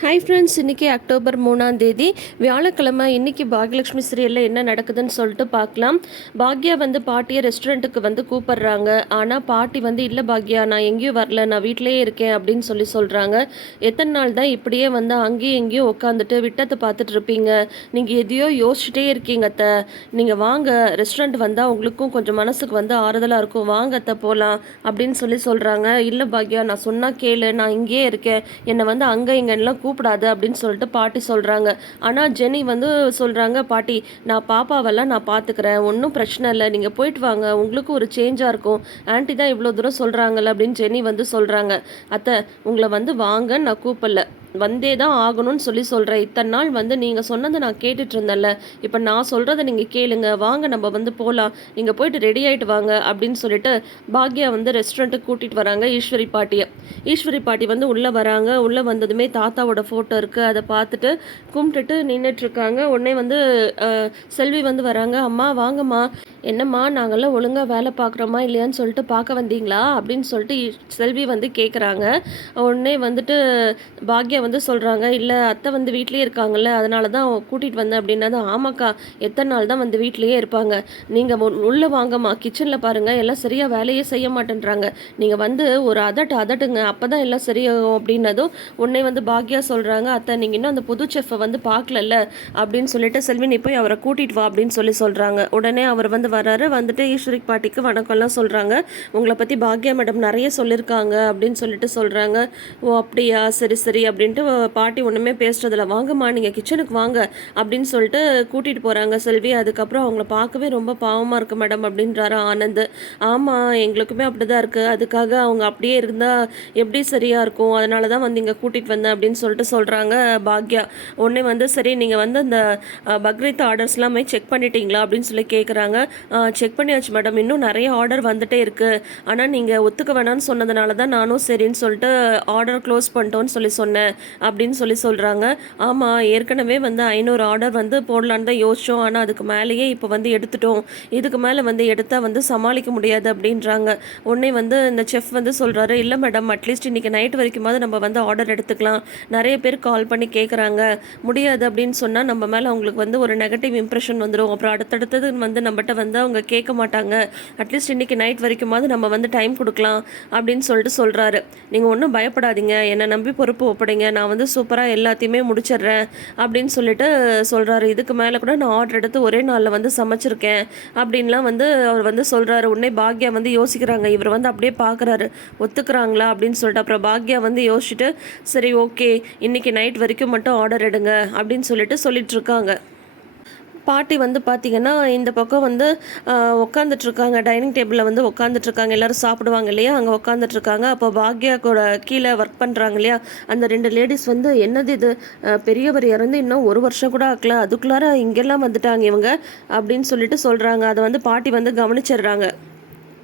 Hi friends, இன்றைக்கி October 3ஆம் தேதி வியாழக்கிழமை. இன்றைக்கி பாக்யலட்சுமி சீரியலில் என்ன நடக்குதுன்னு சொல்லிட்டு பார்க்கலாம். பாக்யா பாட்டியை ரெஸ்டாரண்ட்டுக்கு கூப்பிட்றாங்க. ஆனால் பாட்டி இல்லை பாக்யா, நான் எங்கேயும் வரல, நான் வீட்டிலேயே இருக்கேன் அப்படின்னு சொல்கிறாங்க. எத்தனை நாள் தான் இப்படியே அங்கேயும் எங்கேயும் உட்காந்துட்டு விட்டத்தை பார்த்துட்டு இருப்பீங்க? நீங்கள் எதையோ யோசிச்சுட்டே இருக்கீங்க அத்தை. நீங்கள் வாங்க, ரெஸ்டாரண்ட் வந்தால் உங்களுக்கும் கொஞ்சம் மனசுக்கு ஆறுதலாக இருக்கும், வாங்க அத்தை போகலாம் அப்படின்னு சொல்கிறாங்க. இல்லை பாக்யா, நான் சொன்னால் கேளு, நான் இங்கேயே இருக்கேன், என்னை அங்கே இங்கெல்லாம் கூப்பிடாது அப்படின்னு சொல்லிட்டு பாட்டி சொல்கிறாங்க. ஆனால் ஜெனி சொல்கிறாங்க, பாட்டி நான் பாப்பாவெல்லாம் நான் பார்த்துக்கிறேன், ஒன்றும் பிரச்சனை இல்லை, நீங்கள் போயிட்டு வாங்க, உங்களுக்கு ஒரு சேஞ்சாக இருக்கும், ஆன்ட்டி தான் இவ்வளோ தூரம் சொல்கிறாங்கல்ல அப்படின்னு ஜெனி சொல்கிறாங்க. அத்தை, உங்களை வாங்க நான் கூப்பிடல, வந்தே தான் ஆகணும்னு சொல்கிறேன். இத்தனை நாள் நீங்கள் சொன்னதை நான் கேட்டுட்டு இருந்தேன்ல, இப்போ நான் சொல்கிறத நீங்கள் கேளுங்க, வாங்க நம்ம போகலாம், நீங்கள் போயிட்டு ரெடி ஆகிட்டு வாங்க அப்படின்னு சொல்லிட்டு பாக்யா ரெஸ்டாரண்ட்டுக்கு கூட்டிகிட்டு வராங்க ஈஸ்வரி பாட்டியை. ஈஸ்வரி பாட்டி உள்ளே வராங்க. உள்ளே வந்ததுமே தாத்தாவோட ஃபோட்டோ இருக்குது, அதை பார்த்துட்டு கும்பிட்டுட்டு நின்றுட்டுருக்காங்க. உடனே செல்வி வராங்க. அம்மா வாங்கம்மா. என்னம்மா, நாங்கள்லாம் ஒழுங்காக வேலை பார்க்குறோமா இல்லையான்னு சொல்லிட்டு பார்க்க வந்தீங்களா அப்படின்னு சொல்லிட்டு செல்வி கேட்குறாங்க. உடனே பாக்யா சொல்கிறாங்க, இல்லை அத்தை வீட்லேயே இருக்காங்கல்ல, அதனால தான் கூட்டிகிட்டு வந்தேன் அப்படின்னா. ஆமாக்கா, எத்தனை நாள் தான் வீட்லேயே இருப்பாங்க, நீங்கள் உள்ளே வாங்கம்மா, கிச்சனில் பாருங்கள், எல்லாம் சரியாக வேலையே செய்ய மாட்டேன்றாங்க, நீங்கள் ஒரு அதட்டுங்க, அப்போ தான் எல்லாம் சரியாகும் அப்படின்னதும் உடனே பாக்யா சொல்கிறாங்க, அத்தை நீங்கள் இன்னும் அந்த புது செஃப்பை பார்க்கலல்ல அப்படின்னு சொல்லிட்டு செல்வி நீ போய் அவரை கூட்டிகிட்டு வா அப்படின்னு சொல்கிறாங்க. உடனே அவர் வராரு. ஈஸ்வரி பாட்டிக்கு வணக்கம்லாம் சொல்கிறாங்க. உங்களை பற்றி பாக்யா மேடம் நிறைய சொல்லியிருக்காங்க அப்படின்னு சொல்லிட்டு சொல்கிறாங்க. ஓ அப்படியா, சரி சரி அப்படின்ட்டு பாட்டி ஒன்றுமே பேசுறதில்ல. வாங்கம்மா, நீங்கள் கிச்சனுக்கு வாங்க அப்படின்னு சொல்லிட்டு கூட்டிகிட்டு போகிறாங்க செல்வி. அதுக்கப்புறம் அவங்கள பார்க்கவே ரொம்ப பாவமாக இருக்குது மேடம் அப்படின்றாரு ஆனந்த். ஆமாம், எங்களுக்குமே அப்படி தான் இருக்குது, அதுக்காக அவங்க அப்படியே இருந்தால் எப்படி சரியாக இருக்கும், அதனால தான் இங்கே கூட்டிகிட்டு வந்தேன் அப்படின்னு சொல்லிட்டு சொல்கிறாங்க பாக்யா. உடனே சரி நீங்கள் அந்த பக்ரீத் ஆர்டர்ஸ்லாமே செக் பண்ணிட்டீங்களா அப்படின்னு சொல்லி கேட்குறாங்க. செக் பண்ணியாச்சு மேடம், இன்னும் நிறைய ஆர்டர் வந்துட்டே இருக்குது, ஆனால் நீங்கள் ஒத்துக்க வேணான்னு சொன்னதுனால தான் நானும் சரின்னு சொல்லிட்டு ஆர்டர் க்ளோஸ் பண்ணிட்டோன்னு சொன்னேன் அப்படின்னு சொல்கிறாங்க. ஆமாம், ஏற்கனவே 500 ஆர்டர் போடலான்னு தான் யோசித்தோம், ஆனால் அதுக்கு மேலேயே இப்போ எடுத்துட்டோம், இதுக்கு மேலே எடுத்தால் சமாளிக்க முடியாது அப்படின்றாங்க. உடனே இந்த செஃப் சொல்கிறாரு, இல்லை மேடம், அட்லீஸ்ட் இன்றைக்கி நைட் வரைக்குமாவது நம்ம ஆர்டர் எடுத்துக்கலாம், நிறைய பேர் கால் பண்ணி கேட்குறாங்க, முடியாது அப்படின்னு சொன்னால் நம்ம மேலே அவங்களுக்கு ஒரு நெகட்டிவ் இம்ப்ரெஷன் வந்துடும், அப்புறம் அடுத்தடுத்தது நம்மகிட்ட அவங்க கேட்க மாட்டாங்க, அட்லீஸ்ட் இன்றைக்கி நைட் வரைக்குமாவது நம்ம டைம் கொடுக்கலாம் அப்படின்னு சொல்கிறாரு. நீங்கள் ஒன்றும் பயப்படாதீங்க, என்னை நம்பி பொறுப்பு ஒப்படைங்க, நான் சூப்பராக எல்லாத்தையுமே முடிச்சிடுறேன் அப்படின்னு சொல்லிட்டு சொல்கிறாரு. இதுக்கு மேலே கூட நான் ஆர்டர் எடுத்து ஒரே நாளில் சமைச்சிருக்கேன் அப்படின்லாம் அவர் சொல்கிறாரு. உடனே பாக்யா யோசிக்கிறாங்க, இவர் அப்படியே பார்க்குறாரு, ஒத்துக்கிறாங்களா அப்படின்னு சொல்லிட்டு. அப்புறம் பாக்யா யோசிச்சுட்டு சரி ஓகே, இன்றைக்கி நைட் வரைக்கும் மட்டும் ஆர்டர் எடுங்க அப்படின்னு சொல்லிட்டு இருக்காங்க. பாட்டி பார்த்திங்கன்னா இந்த பக்கம் உட்காந்துட்ருக்காங்க, டைனிங் டேபிளில் உட்காந்துட்ருக்காங்க, எல்லோரும் சாப்பிடுவாங்க இல்லையா, அங்கே உட்காந்துட்ருக்காங்க. அப்போ பாக்யா கூட கீழே ஒர்க் பண்ணுறாங்க இல்லையா, அந்த 2 லேடிஸ் என்னது இது, பெரியவர் இறந்து இன்னும் 1 வருஷம் கூட ஆக்கல, அதுக்குள்ளார இங்கெல்லாம் வந்துட்டாங்க இவங்க அப்படின்னு சொல்லிட்டு சொல்கிறாங்க. அதை பாட்டி கவனிச்சிடுறாங்க.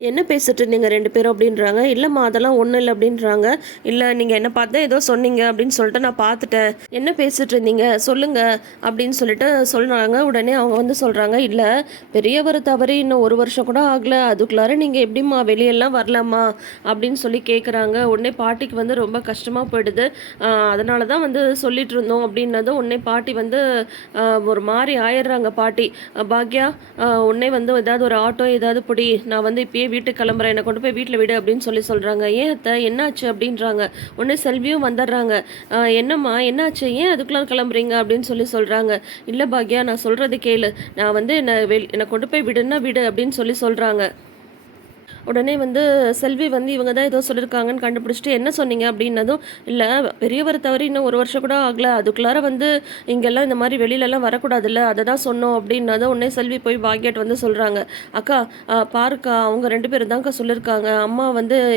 என்ன பேசிட்டு நீங்கள் 2 பேரும் அப்படின்றாங்க. இல்லைம்மா, அதெல்லாம் ஒன்றும் இல்லை அப்படின்றாங்க. இல்லை, நீங்கள் என்ன பார்த்து ஏதோ சொன்னீங்க அப்படின்னு சொல்லிட்டு நான் பார்த்துட்டேன், என்ன பேசிட்டு இருந்தீங்க சொல்லுங்கள் அப்படின்னு சொல்லிட்டு சொல்கிறாங்க. உடனே அவங்க சொல்கிறாங்க, இல்லை பெரியவர் தவறி இன்னும் 1 வருஷம் கூட ஆகலை, அதுக்குள்ளார நீங்கள் எப்படிம்மா வெளியெல்லாம் வரலாமா அப்படின்னு சொல்லி கேட்குறாங்க. உடனே பாட்டிக்கு ரொம்ப கஷ்டமாக போயிடுது. அதனால தான் சொல்லிட்டு இருந்தோம் அப்படின்னதும் உடனே பாட்டி ஒரு மாதிரி ஆயிடுறாங்க. பாட்டி, பாக்யா உடனே ஏதாவது ஒரு ஆட்டோ ஏதாவது பிடி, நான் இப்பயே வீட்டுக்கு கிளம்புறேன், என்னை கொண்டு போய் வீட்டில் விடு அப்படின்னு சொல்கிறாங்க. ஏன் அத்தை என்னாச்சு அப்படின்றாங்க. உடனே செல்வியும் வந்துடுறாங்க. என்னம்மா என்னாச்சு, ஏன் அதுக்குள்ளே கிளம்புறீங்க அப்படின்னு சொல்கிறாங்க. இல்லை பாக்யா, நான் சொல்கிறது கேளு, நான் என்னை கொண்டு போய் விடுன்னா விடு அப்படின்னு சொல்கிறாங்க. உடனே செல்வி இவங்க தான் ஏதோ சொல்லியிருக்காங்கன்னு கண்டுபிடிச்சிட்டு என்ன சொன்னீங்க அப்படின்னதும், இல்லை பெரியவர் தவறி இன்னும் 1 வருஷம் கூட ஆகலை, அதுக்குள்ளார இங்கெல்லாம் இந்த மாதிரி வெளியிலலாம் வரக்கூடாதுல்ல, அதை தான் சொன்னோம் அப்படின்னதும் உடனே செல்வி போய் பாக்யாட் சொல்கிறாங்க. அக்கா பாருக்கா, அவங்க 2 பேரும் தான்க்கா சொல்லியிருக்காங்க, அம்மா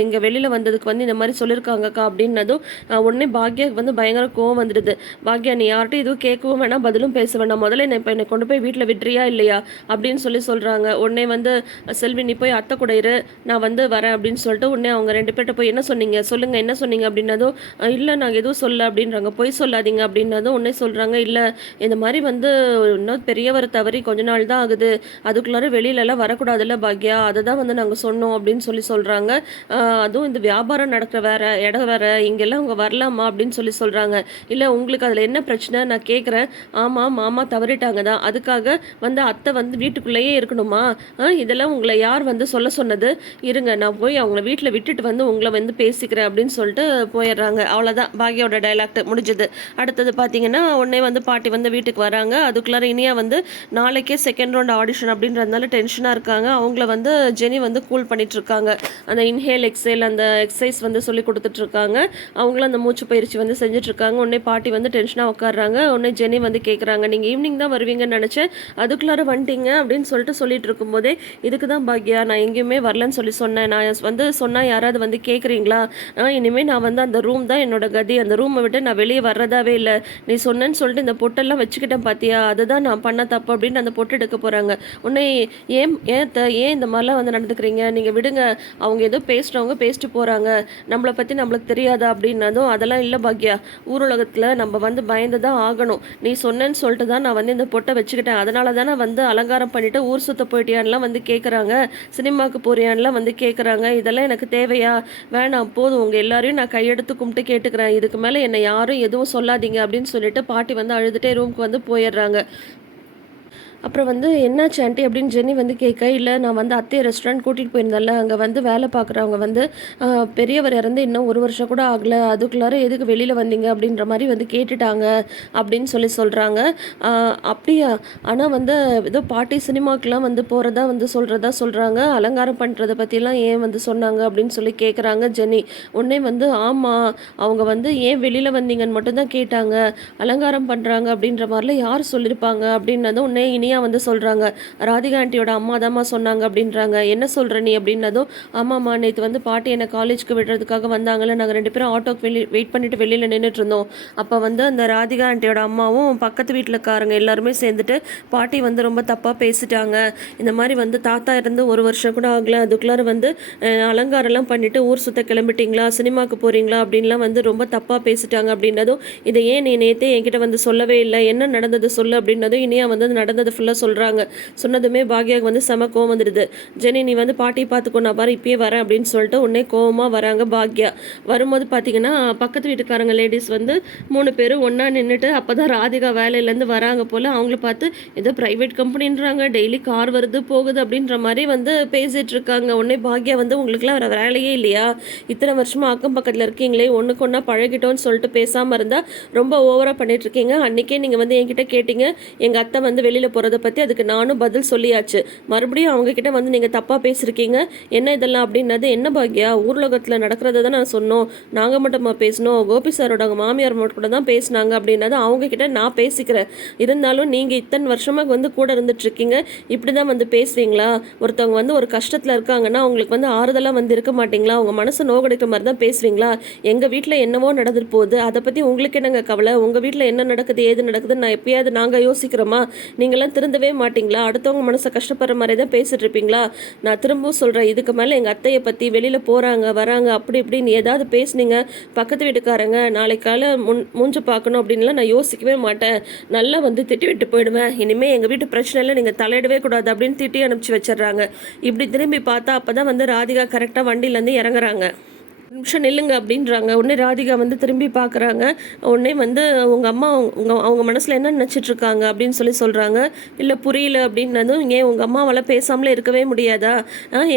இங்கே வெளியில் வந்ததுக்கு இந்த மாதிரி சொல்லியிருக்காங்கக்கா அப்படின்னதும் உடனே பாக்யாவுக்கு பயங்கர கோவம் வந்துடுது. பாக்யா, நீ யார்கிட்டும் இதுவும் கேட்கவும் வேணாம், பதிலும் பேச வேணாம், முதல்ல என்னை கொண்டு போய் வீட்டில் விட்டுறியா இல்லையா அப்படின்னு சொல்கிறாங்க. உடனே செல்வி, நீ போய் அத்தை கூட இரு, நான் வந்து வரேன் அப்படின்னு சொல்லிட்டு உடனே அவங்க 2 பேர்ட்ட போய் என்ன சொன்னீங்க சொல்லுங்கள் என்ன சொன்னீங்க அப்படின்னதும் இல்லை நாங்கள் எதுவும் சொல்ல அப்படின்றாங்க. பொய் சொல்லாதீங்க அப்படின்னதும் உடனே சொல்கிறாங்க இல்லை இந்த மாதிரி வந்து இன்னும் பெரியவர் தவறி கொஞ்ச நாள் தான் ஆகுது, அதுக்குள்ளார வெளியிலலாம் வரக்கூடாதுல்ல பாக்யா, அதை தான் வந்து நாங்கள் சொன்னோம் அப்படின்னு சொல்கிறாங்க. அதுவும் இந்த வியாபாரம் நடக்கிற வேற இடம் வேற, இங்கெல்லாம் அவங்க வரலாமா அப்படின்னு சொல்கிறாங்க. இல்லை உங்களுக்கு அதில் என்ன பிரச்சனை நான் கேட்குறேன். ஆமாம் மாமா தவறிட்டாங்க தான், அதுக்காக வந்து அத்தை வந்து வீட்டுக்குள்ளேயே இருக்கணுமா? இதெல்லாம் உங்களை யார் வந்து சொல்ல சொன்னது? இருங்க நான் போய் அவங்கள வீட்டில் விட்டுட்டு வந்து உங்களை வந்து பேசிக்கிறேன் அப்படின்னு சொல்லிட்டு போயிடுறாங்க. அவ்வளோதான் பாக்யாவோட டைலாக்ட் முடிஞ்சது. அடுத்தது பார்த்தீங்கன்னா உடனே வந்து பாட்டி வந்து வீட்டுக்கு வராங்க. அதுக்குள்ளார இனியா வந்து நாளைக்கே செகண்ட் ரவுண்ட் ஆடிஷன் அப்படின்றதுனால டென்ஷனாக இருக்காங்க. அவங்கள வந்து ஜெனி வந்து கூல் பண்ணிட்டு இருக்காங்க. அந்த இன்ஹேல் எக்ஸேல் அந்த எக்ஸசைஸ் வந்து சொல்லி கொடுத்துட்ருக்காங்க. அவங்களும் அந்த மூச்சு பயிற்சி வந்து செஞ்சுட்ருக்காங்க. உடனே பாட்டி வந்து டென்ஷனாக உட்காடுறாங்க. உடனே ஜெனி வந்து கேட்குறாங்க, நீங்கள் ஈவினிங் தான் வருவீங்கன்னு நினச்சேன், அதுக்குள்ளார வந்துட்டீங்க அப்படின்னு சொல்லிட்டு இருக்கும்போதே இதுக்கு தான் பாக்யா நான் எங்கேயுமே வரலன்னு சொன்னேன். நான் வந்து சொன்னால் யாராவது வந்து கேட்குறீங்களா? இனிமேல் நான் வந்து அந்த ரூம் தான் என்னோட கதி, அந்த ரூமை விட்டு நான் வெளியே வர்றதாவே இல்லை. நீ சொன்னேன்னு சொல்லிட்டு இந்த பொட்டெல்லாம் வச்சுக்கிட்டேன் பார்த்தியா, அதுதான் நான் பண்ண தப்பு அப்படின்னு அந்த பொட்டு எடுக்க போகிறாங்க. உடனே ஏன் இந்த மாதிரிலாம் வந்து நடந்துக்கிறீங்க, நீங்கள் விடுங்க, அவங்க ஏதோ பேசுகிறவங்க பேசிட்டு போகிறாங்க, நம்மளை பற்றி நம்மளுக்கு தெரியாதா அப்படின்னதும் அதெல்லாம் இல்லை பாக்யா, ஊருலகத்தில் நம்ம வந்து பயந்து தான் ஆகணும். நீ சொன்னேன்னு சொல்லிட்டு தான் நான் வந்து இந்த பொட்டை வச்சுக்கிட்டேன், அதனால தானே வந்து அலங்காரம் பண்ணிவிட்டு ஊர் சுத்த போயிட்டியான்லாம் வந்து கேட்குறாங்க, சினிமாவுக்கு போறியான்லாம் வந்து கேட்குறாங்க. இதெல்லாம் எனக்கு தேவையா? வேணாம் போதும், உங்கள் எல்லாரையும் நான் கையெடுத்து கும்பிட்டு கேட்டுக்கிறேன், இதுக்கு மேலே என்னை யாரும் எதுவும் சொல்லாதீங்க அப்படின்னு சொல்லிட்டு பாட்டி வந்து அழுதுகிட்டே ரூமுக்கு வந்து போயிடுறாங்க. அப்புறம் வந்து என்னாச்சு ஆண்டி அப்படின்னு ஜெனி வந்து கேட்க, இல்லை நான் வந்து அத்தையை ரெஸ்டாரண்ட் கூட்டிகிட்டு போயிருந்தேன்ல, அங்கே வந்து வேலை பார்க்குறவங்க வந்து பெரியவர் இறந்து இன்னும் 1 வருஷம் கூட ஆகலை, அதுக்குள்ளார எதுக்கு வெளியில் வந்தீங்க அப்படின்ற மாதிரி வந்து கேட்டுட்டாங்க அப்படின்னு சொல்கிறாங்க. அப்படியா? ஆனால் வந்து ஏதோ பாட்டி சினிமாக்கெலாம் வந்து போகிறதா வந்து சொல்கிறாங்க, அலங்காரம் பண்ணுறதை பற்றிலாம் ஏன் வந்து சொன்னாங்க அப்படின்னு சொல்லி கேட்குறாங்க ஜெனி. உடனே வந்து ஆமாம், அவங்க வந்து ஏன் வெளியில் வந்தீங்கன்னு மட்டும்தான் கேட்டாங்க, அலங்காரம் பண்ணுறாங்க அப்படின்ற மாதிரிலாம் யார் சொல்லியிருப்பாங்க அப்படின்னதும் உடனே இனியா வந்து சொல்கிறாங்க, ராதிகா ஆண்டியோட அம்மா தாம்மா சொன்னாங்க அப்படின்றாங்க. என்ன சொல்கிற நீ அப்படின்னதும், ஆமாம்மா நேற்று வந்து பாட்டி என்னை காலேஜுக்கு விடுறதுக்காக வந்தாங்கல்ல, நாங்கள் 2 பேரும் ஆட்டோக்கு வெயிட் பண்ணிட்டு வெளியில் நின்றுட்டு இருந்தோம். அப்போ வந்து அந்த ராதிகா ஆண்டியோட அம்மாவும் பக்கத்து வீட்டிலக்காரங்க எல்லாருமே சேர்ந்துட்டு பாட்டி வந்து ரொம்ப தப்பாக பேசிட்டாங்க, இந்த மாதிரி வந்து தாத்தா இருந்து 1 வருஷம் கூட ஆகலை, அதுக்குள்ளார வந்து அலங்காரம்லாம் பண்ணிவிட்டு ஊர் சுத்த கிளம்பிட்டீங்களா, சினிமாவுக்கு போகிறீங்களா அப்படின்லாம் வந்து ரொம்ப தப்பாக பேசிட்டாங்க அப்படின்னதும், இதை ஏன் நீ நேற்றே என்கிட்ட வந்து சொல்லவே இல்லை, என்ன நடந்தது சொல்லு அப்படின்னதும் இனியா வந்து நடந்தது ஃபுல்லாக சொல்கிறாங்க. சொன்னதுமே பாக்யாவுக்கு வந்து செம கோவம் வந்துடுது. ஜெனி நீ வந்து பாட்டியை பார்த்துக்கோ, நான் பாரு இப்பயே வரேன் அப்படின்னு சொல்லிட்டு உடனே கோவமாக வராங்க பாக்யா. வரும்போது பார்த்தீங்கன்னா பக்கத்து வீட்டுக்காரங்க லேடிஸ் வந்து 3 பேரும் ஒன்றா நின்றுட்டு அப்போ தான் ராதிகா வேலையிலேருந்து வராங்க போல், அவங்கள பார்த்து ஏதோ ப்ரைவேட் கம்பெனின்றாங்க, டெய்லி கார் வருது போகுது அப்படின்ற மாதிரி வந்து பேசிகிட்டு இருக்காங்க. உடனே பாக்யா வந்து உங்களுக்குலாம் வேறு வேலையே இல்லையா, இத்தனை வருஷமாக அக்கம் பக்கத்தில் இருக்கீங்களே, ஒன்றுக்கு ஒன்றா பழகிட்டோன்னு சொல்லிட்டு பேசாமல் இருந்தால் ரொம்ப ஓவராக பண்ணிகிட்ருக்கீங்க. அன்றைக்கே நீங்கள் வந்து என்கிட்ட கேட்டீங்க எங்கள் அத்தை வந்து வெளியில் போகிறத பற்றி, அதுக்கு நானும் பதில் சொல்லியாச்சு, மறுபடியும் அவங்கக்கிட்ட வந்து நீங்கள் தப்பாக பேசியிருக்கீங்க, என்ன இதெல்லாம் அப்படின்னது. என்ன பாக்யா, ஊர்லகத்தில் நடக்கிறத தான் நான் சொன்னோம், நாங்கள் மட்டுமா பேசணும், கோபி சாரோட மாமியார் மட்டும் கூட தான் பேசினாங்க அப்படின்னது. அவங்கக்கிட்ட நான் பேசிக்கிறேன், இருந்தாலும் நீங்கள் இத்தனை வருஷமாக வந்து கூட இருந்துகிட்ருக்கீங்க, இப்படி தான் வந்து பேசுவீங்களா? ஒருத்தவங்க வந்து ஒரு கஷ்டத்தில் இருக்காங்கன்னா அவங்களுக்கு வந்து ஆறுதலாக வந்து இருக்க மாட்டிங்களா? உங்கள் மனசை நோகடிக்கிற மாதிரி தான் பேசுவீங்களா? எங்கள் வீட்டில் என்னவோ நடந்துட்டு போகுது, அதை பற்றி உங்களுக்கு என்னங்க கவலை? உங்கள் வீட்டில் என்ன நடக்குது ஏது நடக்குதுன்னு நான் எப்பயாவது நாங்கள் யோசிக்கிறோமா? நீங்களாம் திருந்தவே மாட்டிங்களா? அடுத்தவங்க மனசை கஷ்டப்படுற மாதிரி தான் பேசிட்டு இருப்பீங்களா? நான் திரும்பவும் சொல்கிறேன், இதுக்கு மேலே எங்கள் அத்தையை பற்றி வெளியில் போகிறாங்க வராங்க அப்படி இப்படின்னு ஏதாவது பேசுனீங்க, பக்கத்து வீட்டுக்காரங்க நாளைக்கு காலை மூஞ்சு பார்க்கணும் அப்படின்லாம் நான் யோசிக்கவே மாட்டேன், நல்லா வந்து திட்டி விட்டு போயிடுவேன், இனிமேல் எங்கள் வீட்டு பிரச்சனையில் நீங்கள் தலையிடவே கூடாது அப்படின்னு திட்டி அனுப்பிச்சி வச்சிடுறாங்க. இப்படி திரும்பி பார்த்தா அப்போ தான் வந்து ராதிகா கரெக்டாக வண்டியிலேருந்து இறங்குறாங்க. நிமிஷம் நில்லுங்க அப்படின்றாங்க. உடனே ராதிகா வந்து திரும்பி பார்க்குறாங்க. உடனே வந்து உங்கள் அம்மா அவங்க மனசில் என்ன நினச்சிட்ருக்காங்க அப்படின்னு சொல்கிறாங்க. இல்லை புரியல அப்படின்னதும், ஏன் உங்கள் அம்மாவால் பேசாமலே இருக்கவே முடியாதா?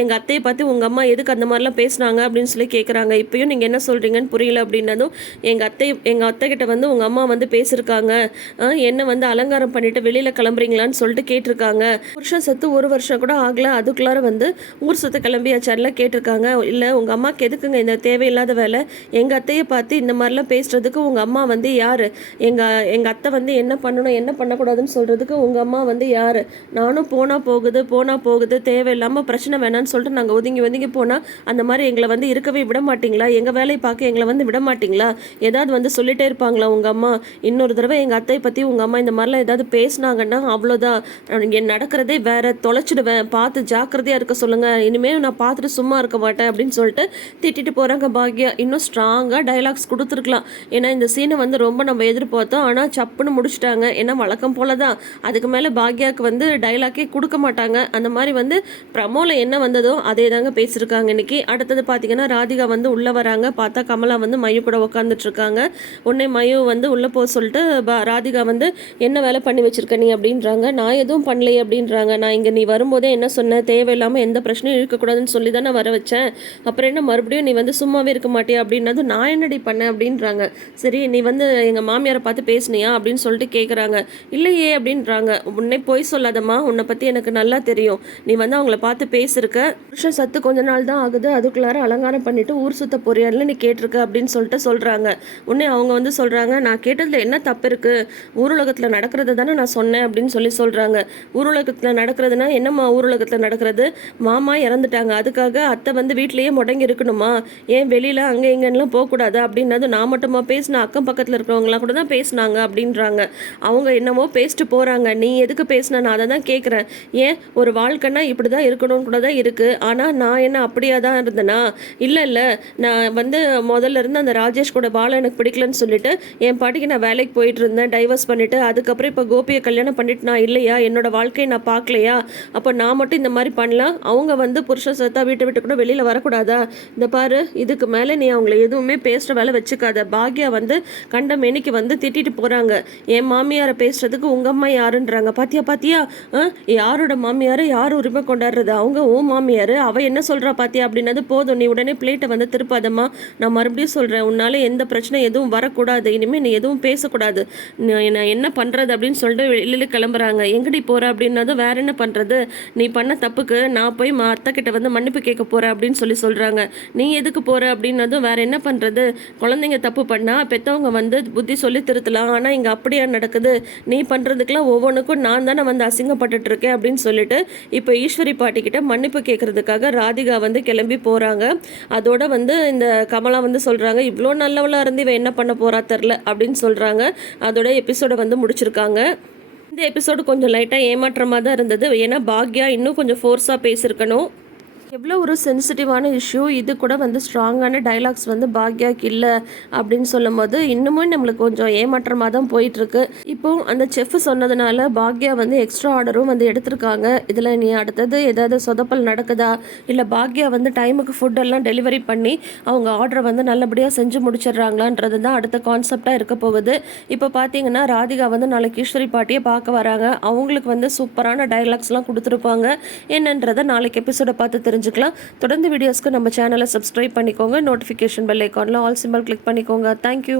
எங்கள் அத்தையை பார்த்து உங்கள் அம்மா எதுக்கு அந்த மாதிரிலாம் பேசுனாங்க அப்படின்னு சொல்லி கேட்குறாங்க. இப்போயும் நீங்கள் என்ன சொல்கிறீங்கன்னு புரியல அப்படின்னதும், எங்கள் அத்தைக்கிட்ட வந்து உங்கள் அம்மா வந்து பேசியிருக்காங்க, என்ன வந்து அலங்காரம் பண்ணிவிட்டு வெளியில் கிளம்புறீங்களான்னு சொல்லிட்டு கேட்டிருக்காங்க. புருஷன் செத்து 1 வருஷம் கூட ஆகலை, அதுக்குள்ளார வந்து ஊர் சுத்த கிளம்பியாச்சாரில் கேட்டிருக்காங்க. இல்லை உங்கள் அம்மாவுக்கு எதுக்குங்க இந்த தேவையில்லாத வேலை. எங்கள் அத்தையை பார்த்து இந்த மாதிரிலாம் பேசுகிறதுக்கு உங்கள் அம்மா வந்து யார்? எங்கள் அத்தை வந்து என்ன பண்ணணும் என்ன பண்ணக்கூடாதுன்னு சொல்கிறதுக்கு உங்கள் அம்மா வந்து யார்? நானும் போனால் போகுது தேவையில்லாமல் பிரச்சனை வேணான்னு சொல்லிட்டு நாங்கள் ஒதுங்கி போனால் அந்த மாதிரி எங்களை வந்து இருக்கவே விட மாட்டிங்களா? எங்கள் வேலையை பார்க்க எங்களை வந்து விட மாட்டிங்களா? ஏதாவது வந்து சொல்லிகிட்டே இருப்பாங்களா உங்கள் அம்மா? இன்னொரு தடவை எங்கள் அத்தையை பற்றி உங்கள் அம்மா இந்த மாதிரிலாம் ஏதாவது பேசினாங்கன்னா அவ்வளோதான், என் நடக்கிறதே வேற, தொலைச்சிடுவேன், பார்த்து ஜாக்கிரதையாக இருக்க சொல்லுங்கள், இனிமேல் நான் பார்த்துட்டு சும்மா இருக்க மாட்டேன் அப்படின்னு சொல்லிட்டு திட்டிட்டு போகிறாங்க பாக்யா. இன்னும் ஸ்ட்ராங்காக டைலாக்ஸ் கொடுத்துருக்கலாம். ஏன்னா இந்த சீனை வந்து ரொம்ப நம்ம எதிர்பார்த்தோம், ஆனால் சப்புன்னு முடிச்சுட்டாங்க. ஏன்னா வழக்கம் போல தான், அதுக்கு மேலே பாக்யாவுக்கு வந்து டைலாக்கே கொடுக்க மாட்டாங்க. அந்த மாதிரி வந்து ப்ரமோல என்ன வந்ததோ அதே தாங்க பேசியிருக்காங்க இன்னைக்கு. அடுத்தது பார்த்தீங்கன்னா ராதிகா வந்து உள்ளே வராங்க. பார்த்தா கமலா வந்து மயு கூட உட்காந்துட்டு இருக்காங்க. உடனே மயு வந்து உள்ளே போக சொல்லிட்டு ராதிகா வந்து என்ன வேலை பண்ணி வச்சிருக்க நீ அப்படின்றாங்க. நான் எதுவும் பண்ணலையே அப்படின்றாங்க. நான் இங்கே நீ வரும்போதே என்ன சொன்னேன், தேவையில்லாமல் எந்த பிரச்சனையும் இருக்கக்கூடாதுன்னு சொல்லி தான் நான் வர வச்சேன். அப்புறம் என்ன மறுபடியும் நீ வந்து சும்மாவே இருக்க மாட்டியா அப்படின்னது. நான் என்னடி பண்ணேன் அப்படின்றாங்க. சரி நீ வந்து எங்கள் மாமியாரை பார்த்து பேசுனியா அப்படின்னு சொல்லிட்டு கேட்குறாங்க. இல்லையே அப்படின்றாங்க. உன்னை போய் சொல்லாதம்மா, உன்னை பற்றி எனக்கு நல்லா தெரியும். நீ வந்து அவங்கள பார்த்து பேசியிருக்க, புருஷன் சத்து கொஞ்ச நாள் தான் ஆகுது, அதுக்குள்ளார அலங்காரம் பண்ணிட்டு ஊர் சுத்த போறியான்னு நீ கேட்டிருக்க அப்படின்னு சொல்லிட்டு சொல்கிறாங்க. உடனே அவங்க வந்து சொல்கிறாங்க, நான் கேட்டதில் என்ன தப்பு இருக்குது, ஊருலகத்தில் நடக்கிறது தானே நான் சொன்னேன் அப்படின்னு சொல்கிறாங்க. ஊருலகத்தில் நடக்கிறதுனா என்னம்மா ஊருலகத்தில் நடக்கிறது? மாமா இறந்துட்டாங்க, அதுக்காக அத்தை வந்து வீட்லேயே முடங்கி இருக்கணுமா? ஏன் வெளியில் அங்கே இங்கெல்லாம் போகக்கூடாதா அப்படின்னது. நான் மட்டுமா பேசினேன், அக்கம் பக்கத்தில் இருக்கிறவங்களாம் கூட தான் பேசினாங்க அப்படின்றாங்க. அவங்க என்னமோ பேசிட்டு போகிறாங்க, நீ எதுக்கு பேசின? நான் அதை தான் கேட்குறேன். ஏன் ஒரு வாழ்க்கைன்னா இப்படி தான் இருக்கணும்னு கூட தான் இருக்குது, ஆனால் நான் என்ன அப்படியா தான் இருந்தேனா? இல்லை நான் வந்து முதல்ல இருந்து அந்த ராஜேஷ் கூட வாழ எனக்கு பிடிக்கலன்னு சொல்லிட்டு என் பாட்டிக்கு நான் வேலைக்கு போயிட்டு இருந்தேன், டைவர்ஸ் பண்ணிவிட்டு. அதுக்கப்புறம் இப்போ கோபியை கல்யாணம் பண்ணிட்டு நான் இல்லையா, என்னோட வாழ்க்கையை நான் பார்க்கலையா? அப்போ நான் மட்டும் இந்த மாதிரி பண்ணலாம், அவங்க வந்து புருஷன் சத்தா வீட்டை விட்டு கூட வெளியில் வரக்கூடாதா? இந்த பாரு, இதுக்கு மேலே நீ அவங்கள எதுவுமே பேசுகிற வேலை வச்சுக்காத. பாக்யா வந்து கண்ட மேனிக்கு வந்து திட்டிட்டு போகிறாங்க. என் மாமியாரை பேசுறதுக்கு உங்கள் அம்மா யாருன்றாங்க. பாத்தியா யாரோட மாமியார் யார் உரிமை கொண்டாடுறது? அவங்க ஓ மாமியார், அவள் என்ன சொல்கிறா பாத்தியா அப்படின்னது. போதும், நீ உடனே பிளேட்டை வந்து திருப்பாதம்மா, நான் மறுபடியும் சொல்கிறேன், உன்னால் எந்த பிரச்சனை எதுவும் வரக்கூடாது, இனிமேல் நீ எதுவும் பேசக்கூடாது, நான் என்ன பண்ணுறது அப்படின்னு சொல்லிட்டு வெளியில் கிளம்புறாங்க. எங்கடி போகிற அப்படின்னதும், வேற என்ன பண்ணுறது, நீ பண்ண தப்புக்கு நான் போய் அத்தை கிட்ட வந்து மன்னிப்பு கேட்க போகிறேன் அப்படின்னு சொல்கிறாங்க. நீ எதுக்கு போகிற அப்படின்னதும், வேற என்ன பண்ணுறது, குழந்தைங்க தப்பு பண்ணால் பெற்றவங்க வந்து புத்தி சொல்லி திருத்தலாம், ஆனால் இங்கே அப்படியா நடக்குது, நீ பண்ணுறதுக்கெலாம் ஒவ்வொன்றுக்கும் நான் தானே வந்து அசிங்கப்பட்டுட்டு இருக்கேன் அப்படின்னு சொல்லிட்டு இப்போ ஈஸ்வரி பாட்டிக்கிட்ட மன்னிப்பு கேட்கறதுக்காக ராதிகா வந்து கிளம்பி போகிறாங்க. அதோட வந்து இந்த கமலா வந்து சொல்கிறாங்க, இவ்வளோ நல்லவளாக இருந்து இவன் என்ன பண்ண போறா தெரில அப்படின்னு சொல்கிறாங்க. அதோட எபிசோடை வந்து முடிச்சிருக்காங்க. இந்த எபிசோடு கொஞ்சம் லைட்டாக ஏமாற்றமாக தான் இருந்தது. ஏன்னா பாக்யா இன்னும் கொஞ்சம் ஃபோர்ஸாக பேசியிருக்கணும். எவ்வளோ ஒரு சென்சிட்டிவான இஷ்யூ, இது கூட வந்து ஸ்ட்ராங்கான டைலாக்ஸ் வந்து பாக்யாக்கு இல்லை அப்படின்னு சொல்லும் போது இன்னமும் நம்மளுக்கு கொஞ்சம் ஏமாற்றமாக தான் போயிட்டுருக்கு. இப்போது அந்த செஃப் சொன்னதுனால பாக்யா வந்து எக்ஸ்ட்ரா ஆர்டரும் வந்து எடுத்திருக்காங்க. இதில் நீ அடுத்தது ஏதாவது சொதப்பல் நடக்குதா, இல்லை பாக்யா வந்து டைமுக்கு ஃபுட்டெல்லாம் டெலிவரி பண்ணி அவங்க ஆர்டரை வந்து நல்லபடியாக செஞ்சு முடிச்சிடுறாங்களான்றது தான் அடுத்த கான்செப்டாக இருக்க போகுது. இப்போ பார்த்தீங்கன்னா ராதிகா வந்து நாளைக்கு ஈஸ்வரி பாட்டியை பார்க்க வராங்க. அவங்களுக்கு வந்து சூப்பரான டைலாக்ஸ்லாம் கொடுத்துருப்பாங்க. என்னன்றதை நாளைக்கு எபிசோடை பார்த்து தெரிஞ்சுக்கலாம். தொடர்ந்து வீடியோஸ்க்கு நம்ம சேனலை சப்ஸ்கிரைப் பண்ணிக்கோங்க. நோட்டிஃபிகேஷன் பெல் ஐக்கானில் ஆல் சிம்பிள் கிளிக் பண்ணிக்கோங்க. தேங்க்யூ.